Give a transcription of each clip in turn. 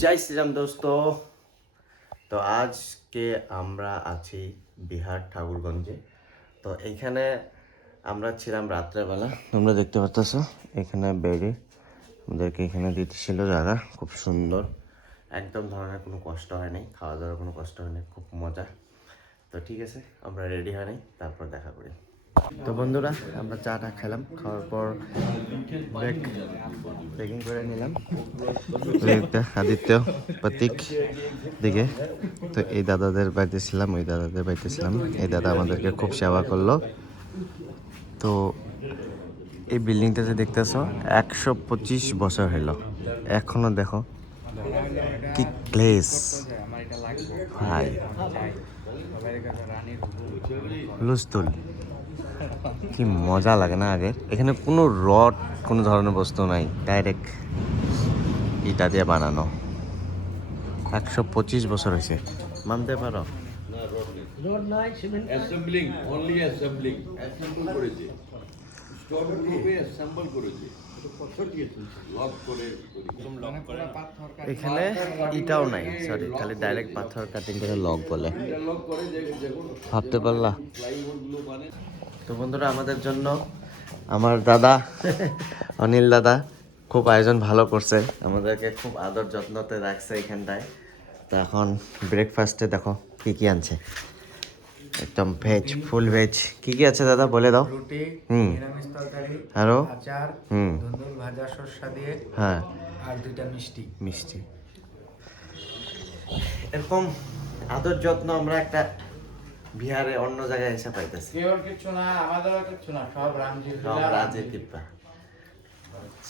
জয় শ্রীরাম দোস্ত। তো আজকে আমরা আছি বিহার ঠাকুরগঞ্জে। তো এইখানে আমরা ছিলাম রাত্রেবেলা, তোমরা দেখতে পাচ্ছ এখানে বেডে আমাদেরকে এখানে দিতেছিল যারা, খুব সুন্দর, একদম ধরনের কোনো কষ্ট হয়নি, খাওয়া দাওয়ার কোনো কষ্ট হয়নি, খুব মজা। তো ঠিক আছে, আমরা রেডি হয়নি, তারপর দেখা করি। তো বন্ধুরা, আমরা চাটা খেলাম, খাওয়ার পর ব্রেকিং করে নিলাম আদিত্য প্রতীক দিকে। তো এই দাদাদের বাড়িতে ছিলাম, ওই দাদাদের বাড়িতে ছিলাম। এই দাদা আমাদেরকে খুব সেবা করলো। তো এই বিল্ডিংটাতে দেখতেছ 125 বছর হলো, এখনো দেখো কি প্লেস ভাই, হুলস্থুল, কি মজা লাগে না। আগে এখানে কোনো রড, কোনো ধরনের বস্তু নাই, ডাইরেক্ট ইটা দিয়ে বানানো। 125 বছর হয়েছে, মানতে পারো? এখানে ইটাও নাই, সরি, খালি ডাইরেক্ট পাথর কাটিং করে লক বলে, ভাবতে পারলা? তো বন্ধুরা, আমাদের জন্য আমার দাদা অনিল দাদা খুব আয়োজন ভালো করছে, আমাদেরকে খুব আদর যত্নতে রাখছে এখানটায়। তো এখন ব্রেকফাস্টে দেখো কি কি আনছে, একদম ভেজ, ফুল ভেজ। কি কি আছে দাদা বলে দাও? রুটি, নিরামিষ তরকারি, আরো আচার, ধুন্দুল ভাজা শসা দিয়ে, হ্যাঁ, আর 2টা মিষ্টি। এরকম আদর যত্ন আমরা একটা বিহারে অন্য জায়গায় এসে পাইতেছি। কেউ কিছু না, আমাদেরও কিছু না, সব রামজি রাজের কৃপা,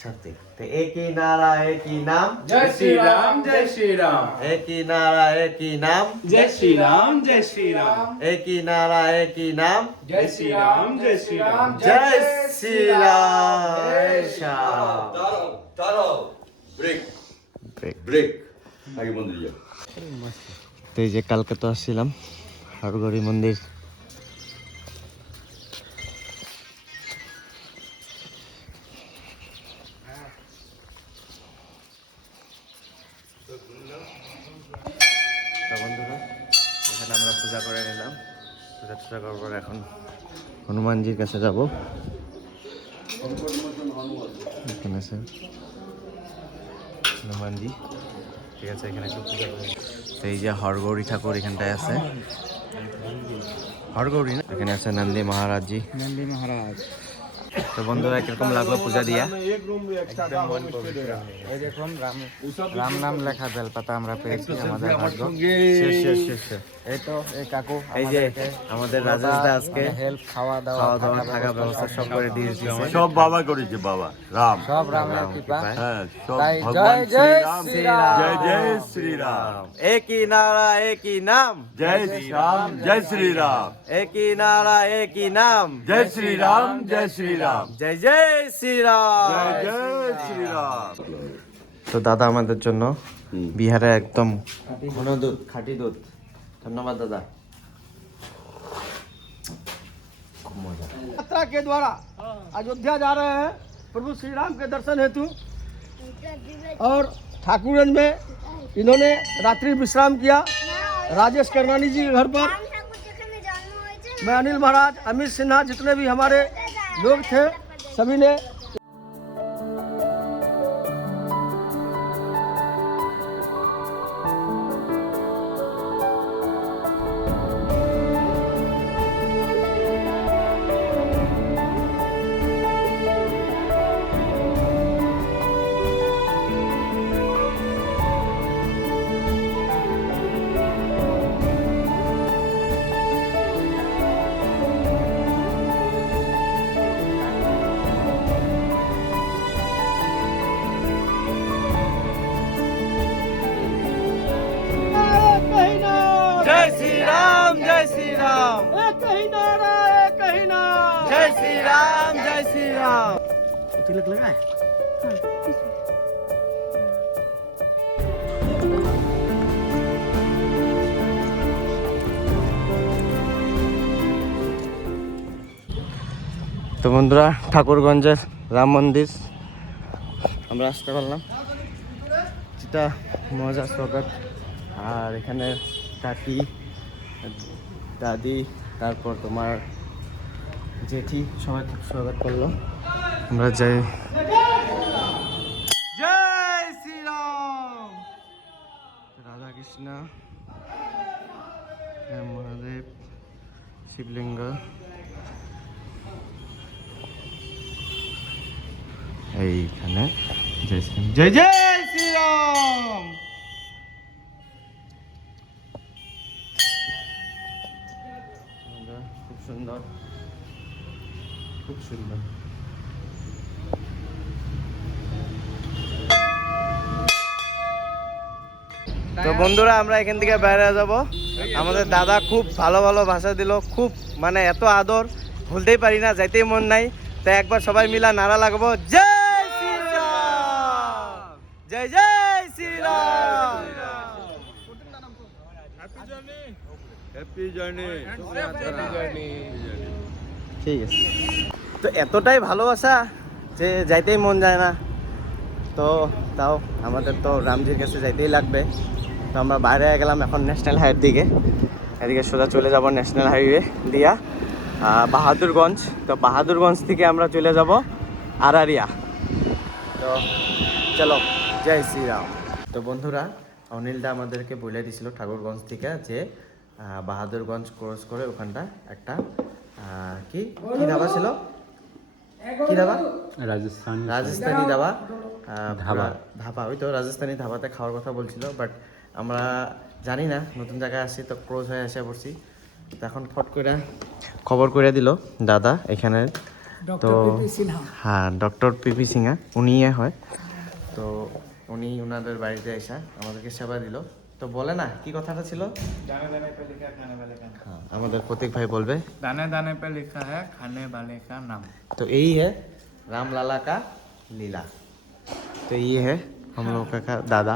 সত্যি। তো একই নারা একই নাম, জয় শ্রী রাম, জয় শ্রী রাম, একই নারা একই নাম, জয় শ্রী রাম, জয় শ্রী রাম, একই নারা একই নাম, জয় শ্রী রাম, জয় শ্রী রাম, জয় শ্রী রাম। দাঁড়াও, ব্রেক আগে মন্দির যাও। তো এই যে কালকে তো আসছিলাম হারগড়ি মন্দির, বন্ধুরা এখানে আমরা পূজা করে নিলাম। পূজা করার পর এখন হনুমানজির কাছে যাব। এখানে আছে হনুমানজি, ঠিক আছে, এখানে একটু পূজা করে। তো এই যে হরগৌরী ঠাকুর এখানটায় আছে, হরগৌরী না, এখানে আছে নন্দী মহারাজজি। নন্দী মহারাজ। তো বন্ধুরা, কিরকম লাগলো পূজা দিয়া? এই দেখুন রাম নাম লেখা বেলপাতা আমরা পেয়েছি, আমাদের ভাগ্য। এই তো এই কাকু, এই যে আমাদের রাজেশ দা আজকে হেল্প, খাওয়া দাওয়া থাকা ব্যবস্থা সব করে দিয়েছে, সব বাবা করেছে, বাবা রাম, সব রামের কৃপা। হ্যাঁ, সব তাই ভগবান জয় শ্রী জয় রাম, শ্রী রাম, জয় জয় শ্রী রাম, একই নারা একই নাম, জয় শ্রী রাম, জয় শ্রী রাম, একই নারা একই নাম, জয় শ্রী রাম, জয় শ্রী রাম, জয় জয় শ্রী রাম, জয় জয় শ্রী রাম। তো দাদা আমাদের জন্য বিহারে একদম ঘন দুধ, খাঁটি দুধ। ধন্যবাদ দাদা, খুব মজা। यात्रा के द्वारा अयोध्या जा रहे हैं प्रभु श्री राम के दर्शन हेतु, और ठाकुरगंज में इन्होंने रात्रि विश्राम किया राजेश करनानी जी के घर पर। मैं अनिल महाराज, अमित सिन्हा, जितने भी हमारे लोग थे, सभी ने जय श्री राम, जय श्री राम, एक ही नारा, एक ही नाम, जय श्री राम, जय श्री राम। तिलक लगाए। তো বন্ধুরা, ঠাকুরগঞ্জের রাম মন্দির আমরা আসতে পারলাম। একটা মজার স্বাগত। আর এখানে কাকি, দাদি, তারপর তোমার জেঠি সবাই খুব স্বাগত করলো। আমরা যাই। জয় শ্রীরাম। রাধা কৃষ্ণ, মহাদেব, শিবলিঙ্গ, এইখানে জয় শ্রীরাম, জয় জয় শ্রীরাম। খুব সুন্দর, খুব সুন্দর। তো বন্ধুরা আমরা এখান থেকে বাইরে যাব। আমাদের দাদা খুব ভালো ভালো ভাষা দিল, খুব মানে এত আদর ভুলতেই পারি না, যাইতেই মন নাই। তাই একবার সবাই মিলা নারা লাগবো, জয় শ্রীরাম, জয় জয় শ্রীরাম। Happy journey. ঠিক আছে। তো এতটাই ভালোবাসা যে যাইতেই মন যায় না। তো তাও আমাদের তো রামজির কাছে যাইতেই লাগবে। তো আমরা বাইরে গেলাম এখন ন্যাশনাল হাইওয়ের দিকে। এদিকে সোজা চলে যাব ন্যাশনাল হাইওয়ে দিয়া বাহাদুরগঞ্জ। তো বাহাদুরগঞ্জ থেকে আমরা চলে যাব আরারিয়া। তো চলো, জয় শ্রীরাম। তো বন্ধুরা, অনিলদা আমাদেরকে বলে দিছিল ঠাকুরগঞ্জ থেকে যে বাহাদুরগঞ্জ ক্রস করে ওখানটা একটা কি কি ধাবা ছিল, কি ধাবা? রাজস্থানি ধাবা, ধাবা। ওই তো রাজস্থানি ধাবাতে খাওয়ার কথা বলছিল, বাট আমরা জানি না, নতুন জায়গায় আসছি তো ক্রস হয়ে এসে পড়ছি। তো এখন ফট করে খবর করে দিল দাদা এখানে। তো হ্যাঁ, ডক্টর পিপি সিনহা উনি হয়। তো উনি ওনাদের বাড়িতে এসে আমাদেরকে সেবা দিল। তো বলে না কি কথাটা ছিল, दाने दाने पे लिखा है खाने वाले का नाम। হ্যাঁ আমাদের প্রতীক ভাই বলবে, दाने दाने पे लिखा है खाने वाले का नाम। तो यही है रामलाला का लीला। तो ये है हम लोग का दादा।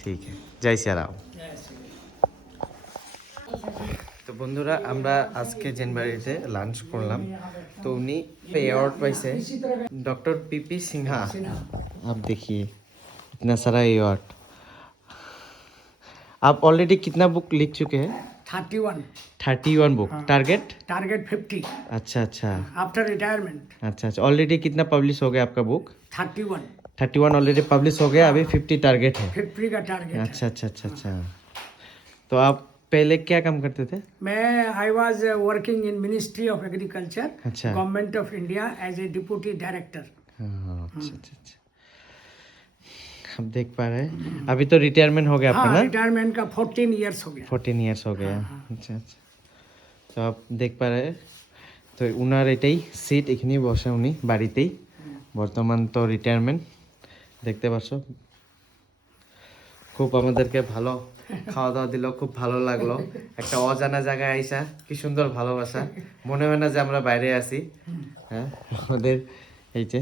ठीक है, जय श्री राम। তো বন্ধুরা আমরা আজকে জেন বাড়িতে লাঞ্চ করলাম। তো উনি অ্যাওয়ার্ড পাইছে, डॉक्टर पीपी सिन्हा। आप देखिए इतना सारा अवार्ड। आप ऑलरेडी कितना बुक लिख चुके हैं? 31 बुक। टारगेट? टारगेट 50 अच्छा अच्छा आफ्टर रिटायरमेंट। अच्छा अच्छा। ऑलरेडी कितना पब्लिश हो गया आपका बुक? 31 ऑलरेडी पब्लिश हो गया, अभी 50 टारगेट है। 50 का टारगेट। अच्छा अच्छा अच्छा अच्छा। तो आप पहले क्या काम करते थे? मैं I was working in ministry of agriculture, अच्छा। Government of India as a deputy director. हाँ, अच्छा अच्छा अच्छा। अब देख पा रहे हैं, अभी तो रिटायरमेंट हो गया आपका हाँ, ना? रिटायरमेंट का 14 इयर्स हो गया। 14 ইয়ার্স हो गया। अच्छा अच्छा। তো आप देख पा रहे हैं, তো উনার এটাই সিট, এখানেই বসে উনি বাড়িতেই। বর্তমান তো রিটায়ারমেন্ট, দেখতে পাচ্ছ। খুব আমাদেরকে ভালো খাওয়া দাওয়া দিল, খুব ভালো লাগলো। একটা অজানা জায়গায় আইসা কি সুন্দর ভালোবাসা, মনে হয় না যে আমরা বাইরে আছি। হ্যাঁ, আমাদের এই যে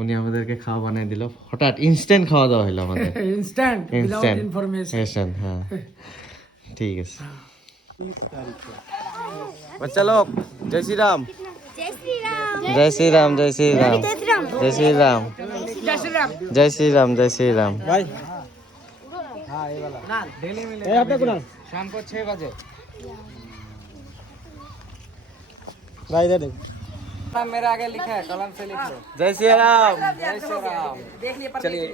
উনি আমাদেরকে খাওয়া বানিয়ে দিল, হঠাৎ ইনস্ট্যান্ট খাওয়া দাওয়া হলো আমাদের। Instant without instant information. হ্যাঁ, ঠিক আছে। बच्चा लोग, जय श्री राम। जय श्री राम। जय श्री राम, जय श्री राम, जय श्री राम। जय श्री राम, जय श्री राम, जय श्री राम। शाम को 6 बजे। मेरा आगे लिखा है, कलम से लिख लो। जय श्री राम। जय श्री राम। चलिए